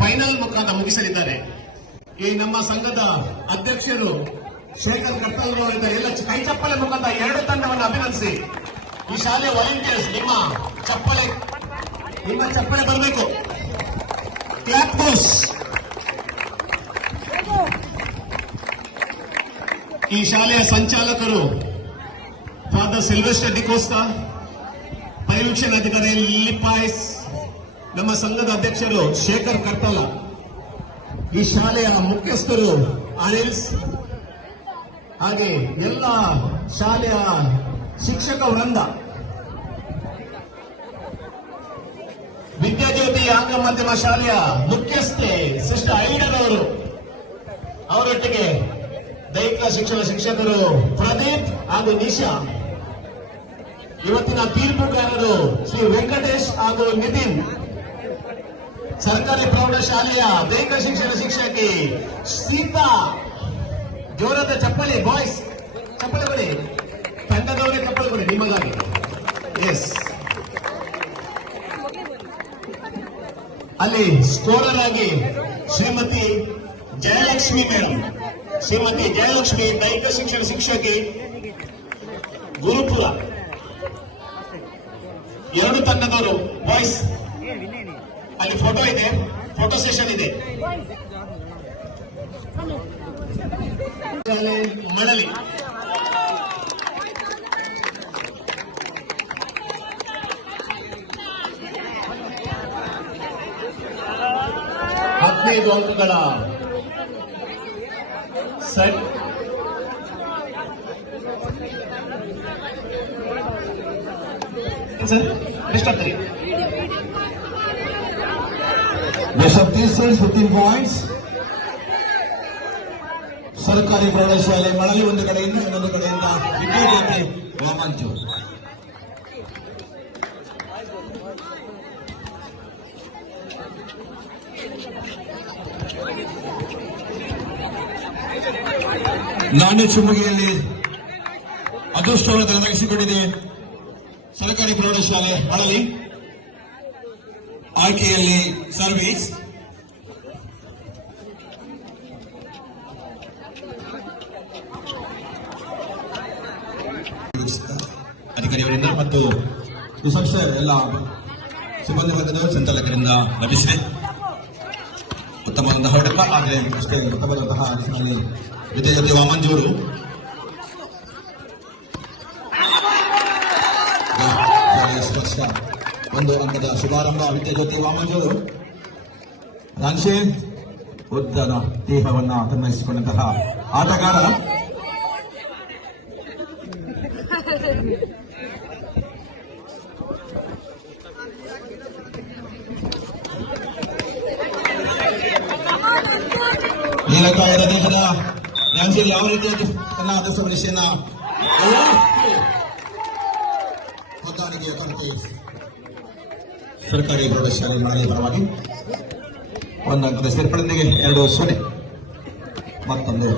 Final ಮುಖಾಂತರ ಮುಗಿಸಲಿದ್ದಾರೆ. ಈ ನಮ್ಮ ಸಂಘದ ಅಧ್ಯಕ್ಷರು ಶೇಖರ್ ಕಟ್ಟಲ್ ಅವರಿದ್ದಾರೆ. ಎಲ್ಲ ಕೈ ಚಪ್ಪಲೆ ಮುಖಾಂತರ ಎರಡು ತಂಡವನ್ನು ಅಭಿನಂದಿಸಿ. ಈ ಶಾಲೆಯ ವಾಲಂಟಿಯರ್ಸ್ ನಿಮ್ಮ ಚಪ್ಪಲೆ ಬರಬೇಕು. ಕ್ಲಾಪ್ ಬೋಸ್. ಈ ಶಾಲೆಯ ಸಂಚಾಲಕರು ಫಾದರ್ ಸಿಲ್ವೆಸ್ಟರ್ ಡಿಕೋಸ್ತಾ, ಪರಿವೀಕ್ಷಣಾಧಿಕಾರಿ ಲಿಪಾಯ್ಸ್, ನಮ್ಮ ಸಂಘದ ಅಧ್ಯಕ್ಷರು ಶೇಖರ್ ಕಟ್ಟಲ, ಈ ಶಾಲೆಯ ಮುಖ್ಯಸ್ಥರು ಅನಿಲ್ಸ್, ಹಾಗೆ ಎಲ್ಲ ಶಾಲೆಯ ಶಿಕ್ಷಕ ವೃಂದ, ವಿದ್ಯಾಜ್ಯೋತಿ ಆಂಗ್ಲ ಮಾಧ್ಯಮ ಶಾಲೆಯ ಮುಖ್ಯಸ್ಥೆ ಸಿಸ್ಟರ್ ಐಡರ್ ಅವರು, ಅವರೊಟ್ಟಿಗೆ ದೈಹಿಕ ಶಿಕ್ಷಣ ಶಿಕ್ಷಕರು ಪ್ರದೀಪ್ ಹಾಗೂ ನಿಶಾ, ಇವತ್ತಿನ ತೀರ್ಪುಗಾರರು ಶ್ರೀ ವೆಂಕಟೇಶ್ ಹಾಗೂ ನಿತಿನ್, ಸರ್ಕಾರಿ ಪ್ರೌಢಶಾಲೆಯ ದೈಹಿಕ ಶಿಕ್ಷಣ ಶಿಕ್ಷಕಿ ಸೀತಾ. ಜೋರಾದ ಚಪ್ಪಲಿ ಬಾಯ್ಸ್, ಚಪ್ಪಲಿ ಕೊಡಿ, ತಂಡದವರೇ ಚಪ್ಪಲಿ ಕೊಡಿ ನಿಮಗಾಗಿ. ಎಸ್, ಅಲ್ಲಿ ಸ್ಕೋರರ್ ಆಗಿ ಶ್ರೀಮತಿ ಜಯಲಕ್ಷ್ಮಿ ಮೇಡಮ್, ಶ್ರೀಮತಿ ಜಯಲಕ್ಷ್ಮಿ ದೈಹಿಕ ಶಿಕ್ಷಣ ಶಿಕ್ಷಕಿ ಗುರುಪುರ. ಎರಡು ತಂಡದವರು ಬಾಯ್ಸ್, ಅಲ್ಲಿ ಫೋಟೋ ಇದೆ, ಫೋಟೋ ಸೆಷನ್ ಇದೆ. ಮಡಲಿ ಹದಿನೈದು ಅಂಕಗಳ ಸೆಟ್. ಸರ್ ಎಷ್ಟಾಗ್ತದೆ? Best of 15 points. ಸರ್ಕಾರಿ ಪ್ರೌಢಶಾಲೆ ಮಳಲಿ ಒಂದು ಕಡೆಯಿಂದ, ಇನ್ನೊಂದು ಕಡೆಯಿಂದ ವಿದ್ಯಾಜ್ಯೋತಿ ವಾಮಂಚು. ನಾಣ್ಯ ಚುಮ್ಮಗಿಯಲ್ಲಿ ಅದೃಷ್ಟವನ್ನು ತಲೆದಗಿಸಿಕೊಂಡಿದೆ ಸರ್ಕಾರಿ ಪ್ರೌಢಶಾಲೆ ಮಳಲಿ. ಆಯ್ಕೆಯಲ್ಲಿ ಸರ್ವಿಸ್, ಅಧಿಕಾರಿಯವರಿಂದ ಮತ್ತು ಸಂಸ್ಥೆಯ ಎಲ್ಲ ಸಿಬ್ಬಂದಿ ವರ್ಗದವರು ಸಂಚಾಲಕರಿಂದ ಲಭಿಸಿದೆ. ಉತ್ತಮವಾದಂತಹ ಹೊಡೆತ, ಆದರೆ ಅಷ್ಟೇ ಉತ್ತಮವಾದಂತಹ ದಿಶೆಯಲ್ಲಿ ವಿದ್ಯಾಜ್ಯೋತಿ ವಾಮಂಜೂರು ಒಂದು ಅಂಕದ ಶುಭಾರಂಭ. ವಿದ್ಯಾಜ್ಯೋತಿ ವಾಮಂಜೂರು ರಾನ್ಶೇನ್ ಉದ್ದದ ದೇಹವನ್ನ ತನ್ನಯಿಸಿಕೊಂಡಂತಹ ಆಟಗಾರ. ನೀಲಕಾಯದ ದೇಹದ ರಾನ್ಶೇನ್ ಯಾವ ರೀತಿಯಾಗಿ ತನ್ನ ಅದೃಷ್ಟವನಿಷೆಯನ್ನ ಹೊಂದಾಣಿಕೆಯ ಕೊರತೆ ಸರ್ಕಾರಿ ಪ್ರೌಢಶಾಲೆ ಮಳಲಿ ಪರವಾಗಿ ಒಂದು ಅಂಕದ ಸೇರ್ಪಡೆಯೊಂದಿಗೆ 2-0 ಮತ್ತೊಂದು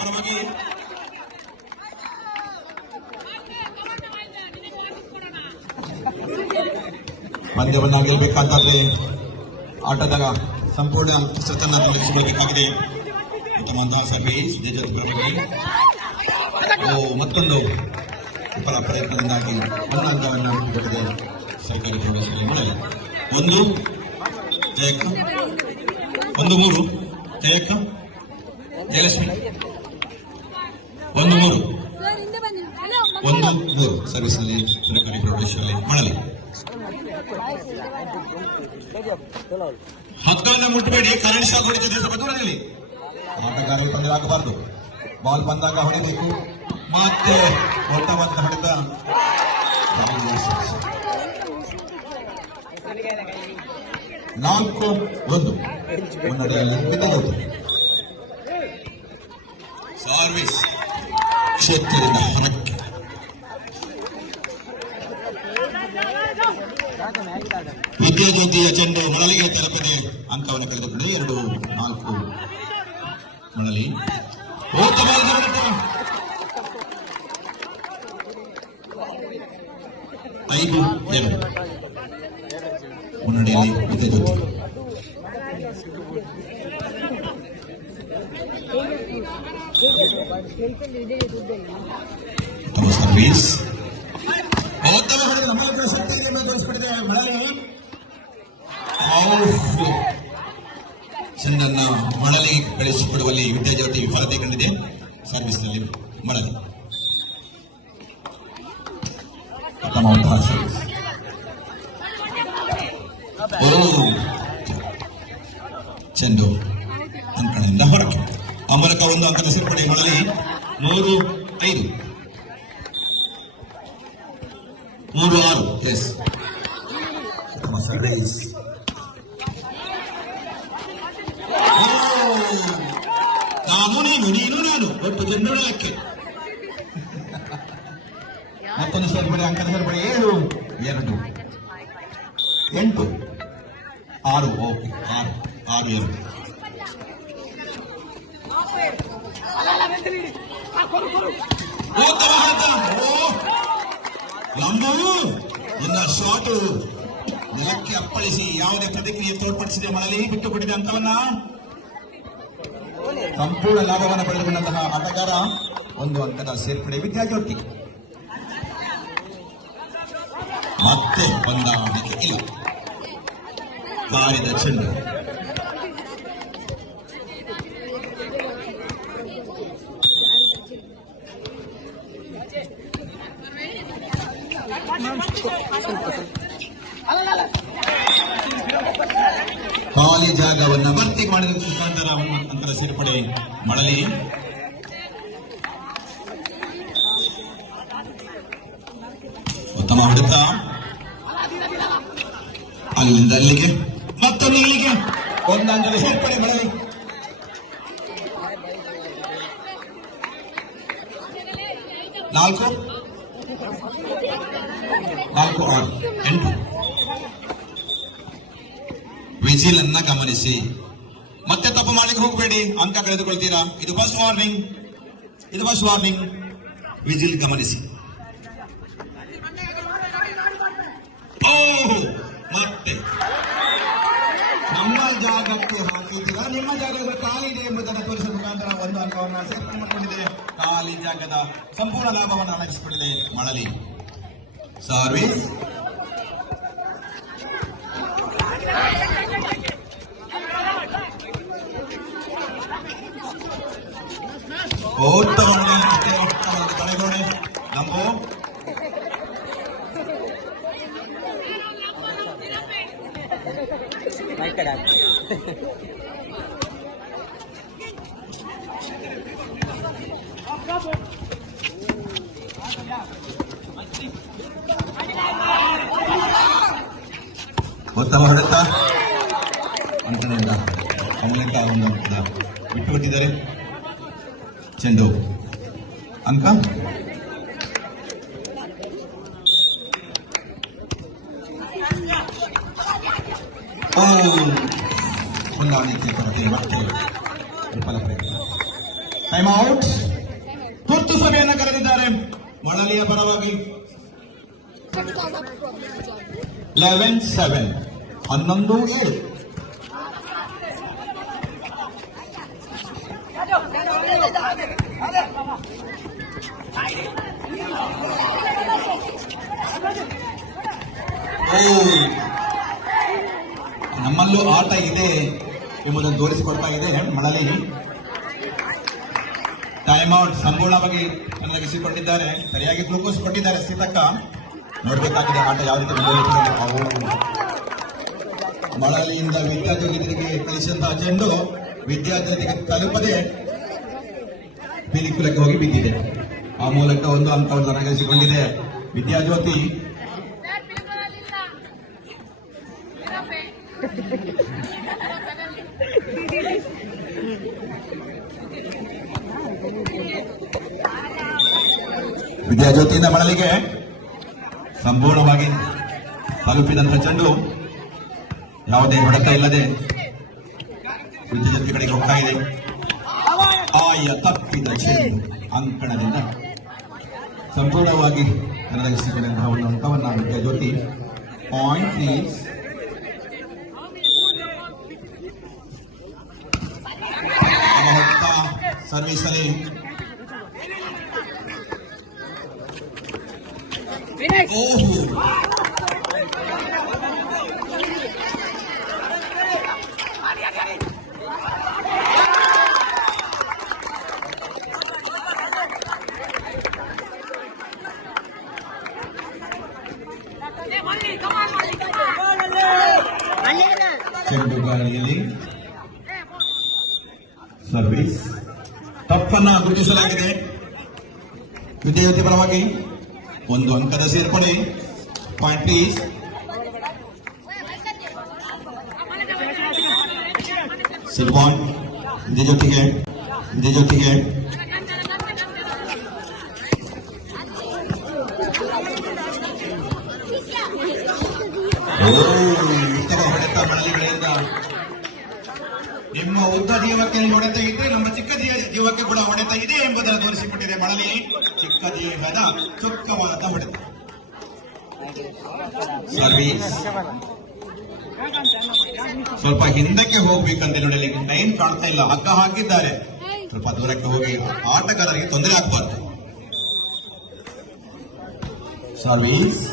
ಪರವಾಗಿ ಪಂದ್ಯವನ್ನ ಗೆಲ್ಲಬೇಕಾದ್ರೆ ಆಟದ ಸಂಪೂರ್ಣ ಕಸರತ್ತನ್ನು ತಲುಪಿಸಬೇಕಾಗಿದೆ. ಉತ್ತಮವಾದ ಸರ್ವಿಸ್ ಮತ್ತೊಂದು ವಿಫಲ ಪ್ರಯತ್ನದಿಂದಾಗಿ ಒಂದು ಅಂಕವನ್ನು ಕೊಟ್ಟಿದೆ ಸರ್ಕಾರಿ ಪ್ರೌಢಶಾಲೆ ಮಳಲಿ. 1 ಜಯಕ್ಕ, 1-3 ಜಯಕ್ಕ, ಜಯಲಕ್ಷ್ಮಿ 1-3 ಸರ್ವಿಸ್ನಲ್ಲಿ ಸರ್ಕಾರಿ ಪ್ರೌಢಶಾಲೆ ಮಳಲಿ. ಹಗ್ಗವನ್ನು ಮುಟ್ಟಬೇಡಿ, ಕರೆಂಟ್ ಶಾಕ್ ಹೊಡಿತಿದೆ, ಸ್ವಲ್ಪ ದೂರದಲ್ಲಿ. ಆಟಗಾರರು ತೊಂದರೆಯಾಗಬಾರದು. ಬಾಲ್ ಬಂದಾಗ ಹೊಡಿಬೇಕು. ಮತ್ತೆ ಒಟ್ಟವಂತ ಹೊಡೆದ 4-1 ಮುನ್ನಡೆಯಲ್ಲಿ ಬಿದ್ದಬಹುದು. ಸರ್ವಿಸ್ ಕ್ಷೇತ್ರದಿಂದ ಹೊರಕ್ಕೆ. ವಿದ್ಯಾಜ್ಯೋತಿಯ ಚೆಂಡು ಮಳಲಿಗೆ ತಲುಪಿದೆ. ಅಂಕವನ್ನು ಕಳೆದುಕೊಂಡು 2-4 ಮಳಲಿ. ಉತ್ತಮ ಸರ್ವಿಸ್. ಉತ್ತಮ ಹೊಡೆದು ನಮ್ಮ ಶಕ್ತಿಯನ್ನು ತೋರಿಸಿಬಿಟ್ಟಿದೆ ಮಳಲಿ. ಚೆಂಡನ್ನ ಮಳಲಿ ಬೆಳೆಸಿಕೊಡುವಲ್ಲಿ ವಿದ್ಯಾಜ್ಯೋತಿ ವಿಫಲತೆ ಕಂಡಿದೆ. ಸರ್ವಿಸ್ ನಲ್ಲಿ ಮಳಲಿ ಉತ್ತಮವಾದ ಸರ್ವಿಸ್. ಚೆಂಡು ಅಂಕಣದಿಂದ ಹೊರಗೆ. ಆ ಮೂಲಕ ಒಂದು ಅಂಕದ ಸೇರ್ಪಡೆ ಮಳಲಿ 3-5 3-6. ಎಸ್, ಉತ್ತಮ ಸರ್ವಿಸ್. ನಾನು ಒಟ್ಟು ಚೆಂಡುಗಳ ಲೆಕ್ಕ. ಮತ್ತೊಂದು ಸೇರ್ಪಡೆ ಅಂಕದ ಸೇರ್ಪಡೆ 7-2 8 6. ಓಕೆ, 6-2. ಲಂಬವು ಇನ್ನ ಶಾಟ್ ನೆಲಕ್ಕೆ ಅಪ್ಪಳಿಸಿ ಯಾವುದೇ ಪ್ರತಿಕ್ರಿಯೆ ತೋರ್ಪಡಿಸಿದೆ ಮಳಲಿ. ಬಿಟ್ಟುಕೊಟ್ಟಿದೆ ಅಂತವನ್ನ. ಸಂಪೂರ್ಣ ಲಾಭವನ್ನು ಪಡೆದುಕೊಂಡಂತಹ ಆಟಗಾರ. ಒಂದು ಅಂಕದ ಸೇರ್ಪಡೆ ವಿದ್ಯಾಜ್ಯೋತಿ. ಮತ್ತೆ ಹೊಂದಾಣಿಕೆ ಇಲ್ಲ. ಕಾರಿದ ಚೆಂಡು. ಖಾಲಿ ಜಾಗವನ್ನು ಭರ್ತಿ ಮಾಡಿದ ಮುಖಾಂತರ ಅಂಕದ ಸೇರ್ಪಡೆ ಮಳಲಿ. ಉತ್ತಮ ಹೊಡೆತ. ಅಲ್ಲಿಂದ ಅಲ್ಲಿಗೆ, ಮತ್ತೊಂದು ಇಲ್ಲಿಗೆ. ಒಂದು ಅಂಕದ ಸೇರ್ಪಡೆ ಮಳಲಿ. 4-6 8. ವಿಜಿಲ್ ಅನ್ನ ಗಮನಿಸಿ. ಮತ್ತೆ ತಪ್ಪು ಮಾಡಲಿಕ್ಕೆ ಹೋಗಬೇಡಿ, ಅಂಕ ಕಳೆದುಕೊಳ್ತೀರಾ. ಇದು ಫಸ್ಟ್ ವಾರ್ನಿಂಗ್. ವಿಜಿಲ್ ಗಮನಿಸಿ. ಮತ್ತೆ ನಮ್ಮ ಜಾಗಕ್ಕೆ ಹಾಕಿದ್ದೀರಾ, ನಿಮ್ಮ ಜಾಗದ ಕಾಲಿದೆ ಎಂಬುದನ್ನು ತೋರಿಸುವ ಮುಖಾಂತರ ಒಂದು ಅಂಕವನ್ನು ಸೇರ್ಪಡೆ ಮಾಡಿಕೊಂಡಿದೆ. ಖಾಲಿ ಜಾಗದ ಸಂಪೂರ್ಣ ಲಾಭವನ್ನು ಅಣಗಿಸಿಕೊಂಡಿದೆ ಮಳಲಿ. ಸರ್ವಿಸ್. ತಡೆಗೋಡೆ ನಂಬು. ಉತ್ತಮ ಹೊಡೆತ. ಅಂಕದಿಂದ ಕಮಲಕ್ಕ ಒಂದು ಬಿಟ್ಟುಕೊಟ್ಟಿದ್ದಾರೆ. ಚೆಂಡು ಅಂಕ. ಹೊಂದಾಣಿಕೆ ಕೊರತೆ. ಮತ್ತೆ ವಿಫಲ ಪ್ರಯತ್ನ. Time out. ತುರ್ತು ಸಭೆಯನ್ನು ಕರೆದಿದ್ದಾರೆ ಮಳಲಿಯ ಪರವಾಗಿ. 11-7 11-7. ನಮ್ಮಲ್ಲೂ ಆಟ ಇದೆ ಎಂಬುದನ್ನು ತೋರಿಸಿಕೊಡ್ತಾ ಇದೆ ಮಳಲಿ. ಟೈಮ್ ಔಟ್ ಸಂಪೂರ್ಣವಾಗಿ ಒದಗಿಸಿಕೊಂಡಿದ್ದಾರೆ. ಸರಿಯಾಗಿ ಗ್ಲೂಕೋಸ್ ಕೊಟ್ಟಿದ್ದಾರೆ ಸೀತಕ್ಕ. ನೋಡಬೇಕಾಗಿದೆ ಆಟ ಯಾವ ರೀತಿ ಮುಂದುವರಿಯುತ್ತದೆ. ಮಳಲಿಯಿಂದ ವಿದ್ಯಾಜ್ಯೋತಿಗೆ ಕಳಿಸಿದಂತಹ ಚೆಂಡು ವಿದ್ಯಾಜ್ಯೋತಿಗೆ ತಲುಪದೆ ಪಿಲಿಕುಲಕ್ಕೆ ಹೋಗಿ ಬಿದ್ದಿದೆ. ಆ ಮೂಲಕ ಒಂದು ಅಂಕವನ್ನು ಒದಗಿಸಿಕೊಂಡಿದೆ ವಿದ್ಯಾಜ್ಯೋತಿ. ವಿದ್ಯಾಜ್ಯೋತಿಯಿಂದ ಮಳಲಿಗೆ ಸಂಪೂರ್ಣವಾಗಿ ತಲುಪಿದಂತಹ ಚೆಂಡು ಯಾವುದೇ ಹೊಡೆತ ಇಲ್ಲದೆ ವಿದ್ಯಾಜ್ಯೋತಿ ಕಡೆಗೆ ಹೋಗ್ತಾ ಇದೆ. ಆಯ ತಪ್ಪಿದ ಚೆಂಡು ಅಂಕಣದಿಂದ ಸಂಪೂರ್ಣವಾಗಿ ಒದಗಿಸಿಕೊಂಡಂತಹ ಒಂದು ಅಂಕವನ್ನು ವಿದ್ಯಾಜ್ಯೋತಿ ಪಾಯಿಂಟ್ ಈಸ್ ಸರ್ವಿಸ್ ಅಲ್ಲಿ ಓಹೋ ಚೆಂಡು ಗಾಳಿಯಲ್ಲಿ ಸರ್ವಿಸ್ ತಪ್ಪನ್ನ ಗುರುತಿಸಲಾಗಿದೆ. ವಿದ್ಯಾರ್ಥಿ ಪರವಾಗಿ 1 ಅಂಕದ ಸೇರ್ಪಡೆ. Point please. ಸಿಲ್ವಾನ್ ಇದೇ ಜೊತೆಗೆ ಹೊಡೆತ ಮಳಲಿಗಳಿಂದ ನಿಮ್ಮ ಉದ್ದ ಜೀವಕ್ಕೆ ಹೊಡೆತ ಇದ್ರೆ ನಮ್ಮ ಚಿಕ್ಕ ಜೀವಕ್ಕೆ ಕೂಡ ಹೊಡೆತ ಇದೆ ಎಂಬುದನ್ನು ತೋರಿಸಿಕೊಟ್ಟಿದೆ ಮಳಲಿ. ಚಿಕ್ಕ ಜೀವದ ಚೊಕ್ಕವಾದ ಹೊಡೆತ. ಸರ್ವಿಸ್ ಸ್ವಲ್ಪ ಹಿಂದಕ್ಕೆ ಹೋಗ್ಬೇಕಂತ ನೋಡಿ, ಟೈಮ್ ಕಾಣ್ತಾ ಇಲ್ಲ, ಹಗ್ಗ ಹಾಕಿದ್ದಾರೆ. ಸ್ವಲ್ಪ ದೂರಕ್ಕೆ ಹೋಗಿ ಆಟಗಾರರಿಗೆ ತೊಂದರೆ ಆಗಬಾರ್ದು. ಸರ್ವಿಸ್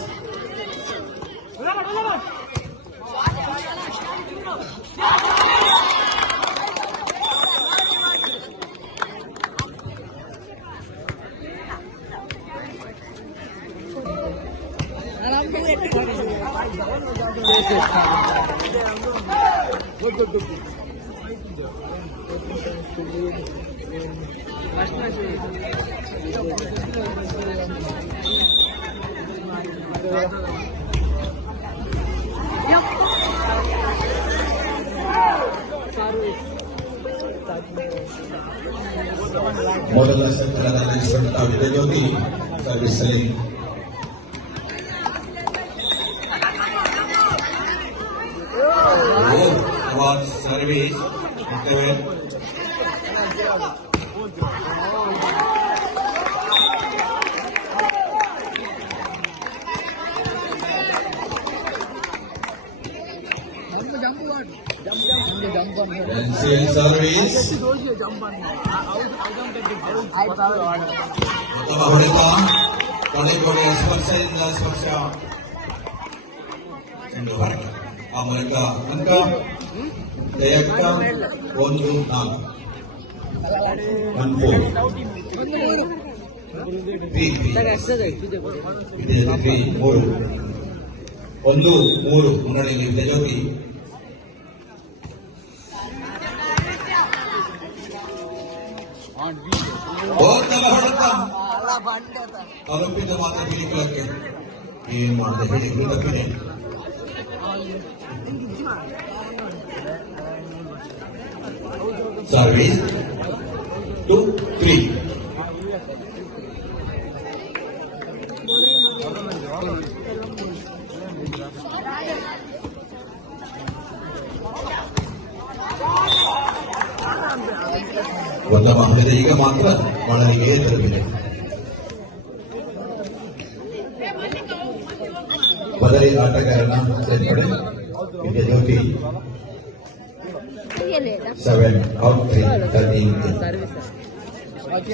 ಮೊದಲ ಸಂಕಲನದಲ್ಲಿ ವಿದ್ಯಾರ್ಥಿ ಸರ್ವಿಸ್ ಅಲ್ಲಿ ಸರ್ವಿಸ್ ಸರ್ವಿಸ್ ಹೊಡೆತ ಕೊನೆಗೊಡೆಯ ಸ್ಪರ್ಶದಿಂದ ಸ್ಪರ್ಶ ಚೆಂಡು ಹೊರಟ. ಆ ಮೂಲಕ ಅಂಕ ಜಯಕ್ಕ 1-4 1-3 ಮುನ್ನಡೆಯಲ್ಲಿ ವಿದ್ಯಾಜ್ಯೋತಿ. ಹೊಡೆತ ತಲುಪಿದ ಮಾತ್ರ ಬಿಳಿಕಳಕ್ಕೆ ಏನ್ ಮಾಡಿದೆ ಹೇಳಿ ತಪ್ಪಿದೆ. ಸರ್ವಿಸ್ 2-3 ಒಂದು ಮಹಲದ ಈಗ ಮಾತ್ರ ಮಳಲಿಗೆ ತಲುಪಿದೆ. ಬದಲಿ ಆಟಗಾರನ ಸೇರ್ಪಡೆ ವಿದ್ಯಾಜ್ಯೋತಿ 7-3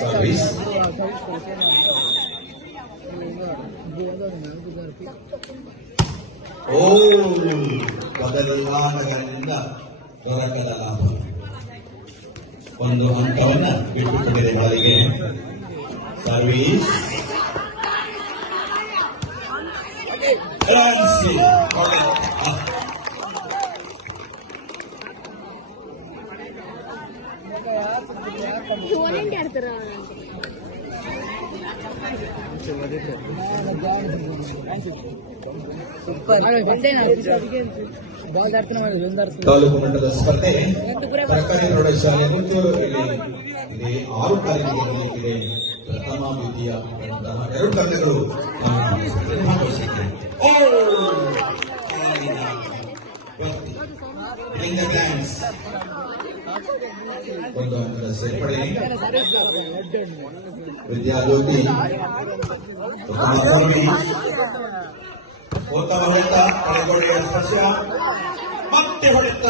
ಸರ್ವಿಸ್ ಬದಲಿ ಆಟಗಾರನಿಂದ ದೊರಕದ ಲಾಭ. 1 ಅಂಕವನ್ನ ಬಿಟ್ಟುಕೊಂಡಿದೆ ಮಳಲಿಗೆ. ಸರ್ವಿಸ್ ತಾಲೂಕು ಮಟ್ಟದ ಸ್ಪರ್ಧೆ ಸರ್ಕಾರಿ ಪ್ರೌಢಶಾಲೆ ಮುಂಚೂರು ಇಲ್ಲಿ 6 ಕಾಲೇಜುಗಳಲ್ಲಿ ಪ್ರಥಮ ದ್ವಿತೀಯ 2 ತಂಡಗಳು ಒಂದು ಅಂಕದ ಸೇರ್ಪಡೆ ವಿದ್ಯಾಜ್ಯೋತಿ. ಉತ್ತಮ ಹೊಡೆತ, ಕಡೆಗೋಡೆಯ ಸ್ಪರ್ಶ, ಮತ್ತೆ ಹೊಡೆತ,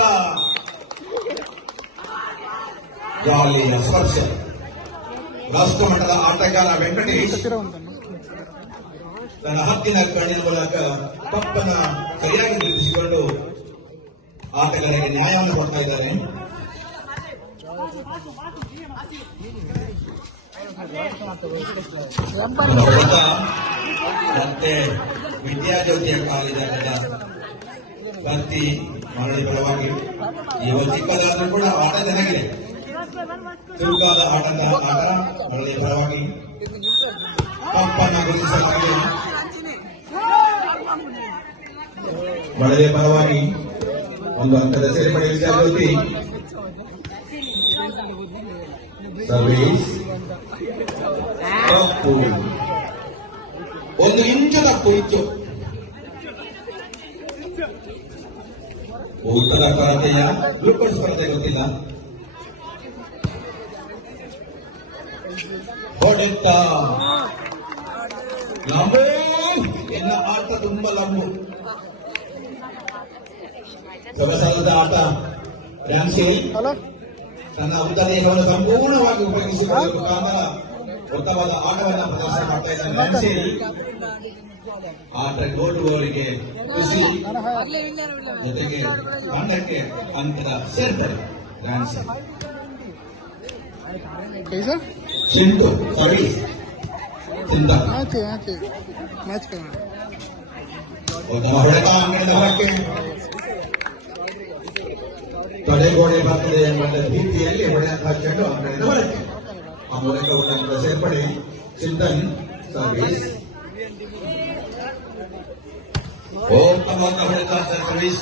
ಗಾಳಿಯ ಸ್ಪರ್ಶ. ರಾಷ್ಟ್ರ ಮಟ್ಟದ ಆಟಗಾರ ವೆಂಕಟೇಶ್ ತನ್ನ ಹತ್ತಿನ ಕಣ್ಣಿನ ಮೂಲಕ ಕಪ್ಪನ್ನ ಸರಿಯಾಗಿ ಗುರುತಿಸಿಕೊಂಡು ಆಟಗಾರರಿಗೆ ನ್ಯಾಯವನ್ನು ಕೊಡ್ತಾ ಇದ್ದಾರೆ. ಮತ್ತೆ ವಿದ್ಯಾಜ್ಯೋತಿಯ ಕಾಲೇಜಾಗದ ಭರ್ತಿ ಮರಳಿ ಪರವಾಗಿ ಇವ ಚಿಕ್ಕದಾದ್ರೂ ಕೂಡ ಆಟ ಚೆನ್ನಾಗಿದೆ. ಚುರುಕಾದ ಆಟ ಮರಳಿ ಪರವಾಗಿ ಕಪ್ಪನ್ನ ಗುರುತಿಸಲಾಗಿದೆ. ಮಳೆಯ ಪರವಾಗಿ ಒಂದು ಅಂಕದ ಸೇರ್ಪಡೆ ವಿದ್ಯಾಜ್ಯೋತಿ. ಸರ್ವೀಸ್ ತಪ್ಪು, 1 ಇಂಚು ತಪ್ಪು ಇತ್ತು. ಉತ್ತರ ಕೊರತೆಯ ಗ್ಲೂಕೋಸ್ ಕೊರತೆ ಗೊತ್ತಿಲ್ಲ. ಹೊಡೆತ ಲಂಬು, ಎಲ್ಲ ಆಟ ತುಂಬಾ ಲಂಬು. ಸೊಗಸಾದ ಆಟ. ರ್ಯಾನ್ಸಿ ತನ್ನ ಉತ್ತದೇಹವನ್ನು ಸಂಪೂರ್ಣವಾಗಿ ಉಪಯೋಗಿಸಿಕೊಳ್ಳುವ ಮುಖಾಂತರ ಉತ್ತಮವಾದ ಆಟವನ್ನು ಪ್ರದರ್ಶನ ಮಾಡ್ತಾ ಇದ್ದಾರೆ. ರ್ಯಾನ್ಸಿ ಆಟ ನೋಡುವವರಿಗೆ ಖುಷಿ, ಜೊತೆಗೆ ತಂಡಕ್ಕೆ ಅಂಕದ ಸೇರ್ತಾರೆ. ರ್ಯಾನ್ಸಿ ಚಿಂಟು ಸರ್ವೀಸ್ ಚಿಂತ ಉತ್ತಮ ಹೊಡೆತ ಅಂಕಣದ ಹೊರಕ್ಕೆ. ತಡೆಗೋಡೆ ಬರ್ತದೆ ಎಂಬ ಭೀತಿಯಲ್ಲಿ ಹೊಡೆದಂತಹ ಚೆಂಡು ಅಂಕಣದ ಹೊರಕ್ಕೆ. ಆ ಮೂಲಕ ಉನ್ನತ ಸೇರ್ಪಡೆ. ಚಿಂತನ್ ಸರ್ವೀಸ್ ಉತ್ತಮವಾದ ಹೊಡೆತ ಸರ್ವೀಸ್.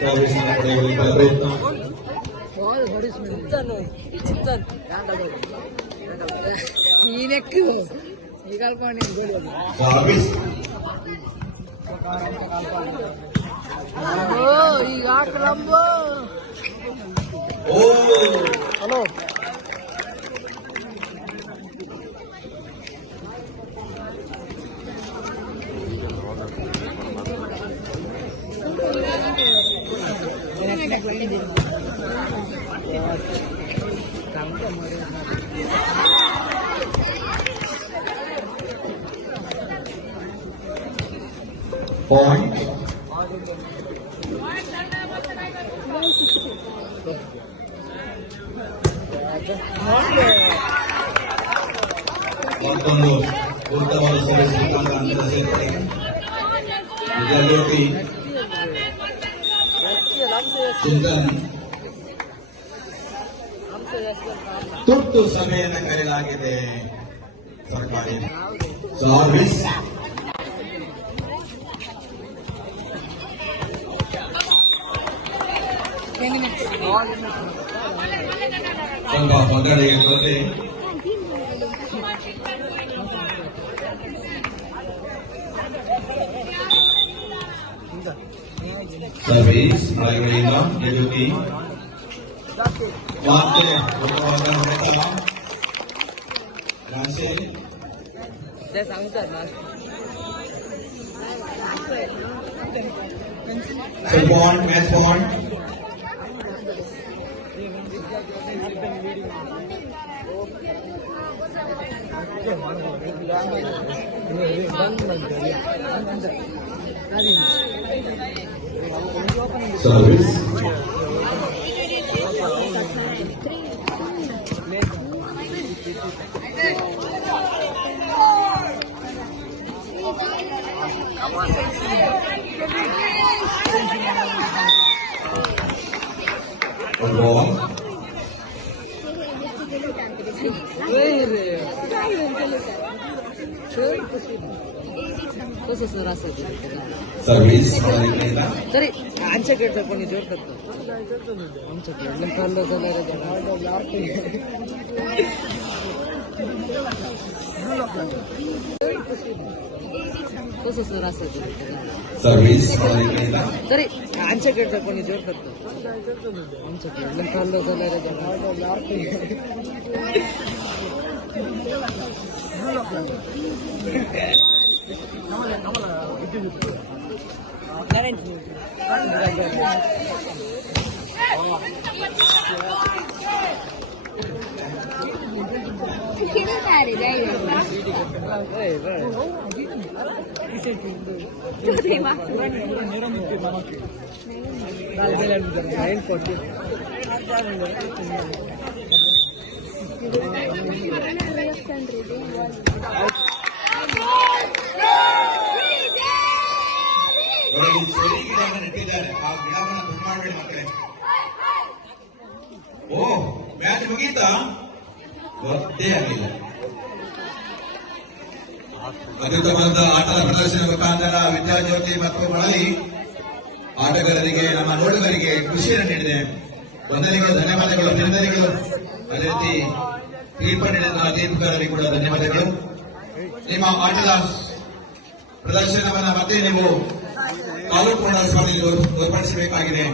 ಸರ್ವೀಸ್ ಪಡೆಯುವ ಪ್ರಯತ್ನ. Service hello point. ಮತ್ತೊಂದು ಉತ್ತಮವಾದ ಸರ್ವಿಸ್ ಮುಖಾಂತರ ಅಂಕದ ಸೇರ್ಪಡೆ. ವಿದ್ಯಾಜ್ಯೋತಿ ಚಿಂತನ್ ತುರ್ತು ಸಭೆಯನ್ನು ಕರೆಯಲಾಗಿದೆ. ಸರ್ಕಾರಿ ಸರ್ವಿಸ್ ಸ್ವಲ್ಪ ತೊಂದರೆಗೆ ತೊಂದರೆ. ಸರ್ವೀಸ್ ಮಳೆಗಳಿಂದ ಎದುಟಿ ಮತ್ತೆ ಉತ್ತಮವಾದ ಹೊಡೆತ. ರಾಶಿ point, match point. Service service तरी आमच्याकडे कोणी जोर करतो आमच्याकडे खाल्लं कसं सर असं सर्विस तरी आमच्याकडे कोणी जोर करतो आमच्याकडे खाल्लं Kinitari dai. Terima ನೋಡಿ, ಚೆರಿ ಗಿಡವನ್ನು ನೆಟ್ಟಿದ್ದಾರೆ. ಆ ಗಿಡವನ್ನು ತುಂಡು ಮಾಡಬೇಡಿ ಮಕ್ಕಳೇ. ಓ, ಮ್ಯಾಚ್ ಮುಗೀತಾ? ಗೊತ್ತೇ ಆಗಲಿಲ್ಲ. ಅತ್ಯುತ್ತಮವಾದ ಆಟದ ಪ್ರದರ್ಶನ ಮುಖಾಂತರ ವಿದ್ಯಾಜ್ಯೋತಿ ಮತ್ತು ಮಳಲಿ ಆಟಗಾರರಿಗೆ, ನಮ್ಮ ನೋಡುಗರಿಗೆ ಖುಷಿಯನ್ನು ನೀಡಿದೆ. ವಂದನೆಗಳು, ಧನ್ಯವಾದಗಳು, ಅಭಿನಂದನೆಗಳು. ಅದೇ ರೀತಿ ತೀರ್ಪು ನೀಡಿದ ತೀರ್ಪುಗಾರರಿಗೆ ಕೂಡ ಧನ್ಯವಾದಗಳು. ನಿಮ್ಮ ಆಟದ ಪ್ರದರ್ಶನವನ್ನು ಮತ್ತೆ ನೀವು ತಾಲೂಕು ಸ್ವಾಮಿ ತೋರ್ಪಡಿಸಬೇಕಾಗಿದೆ.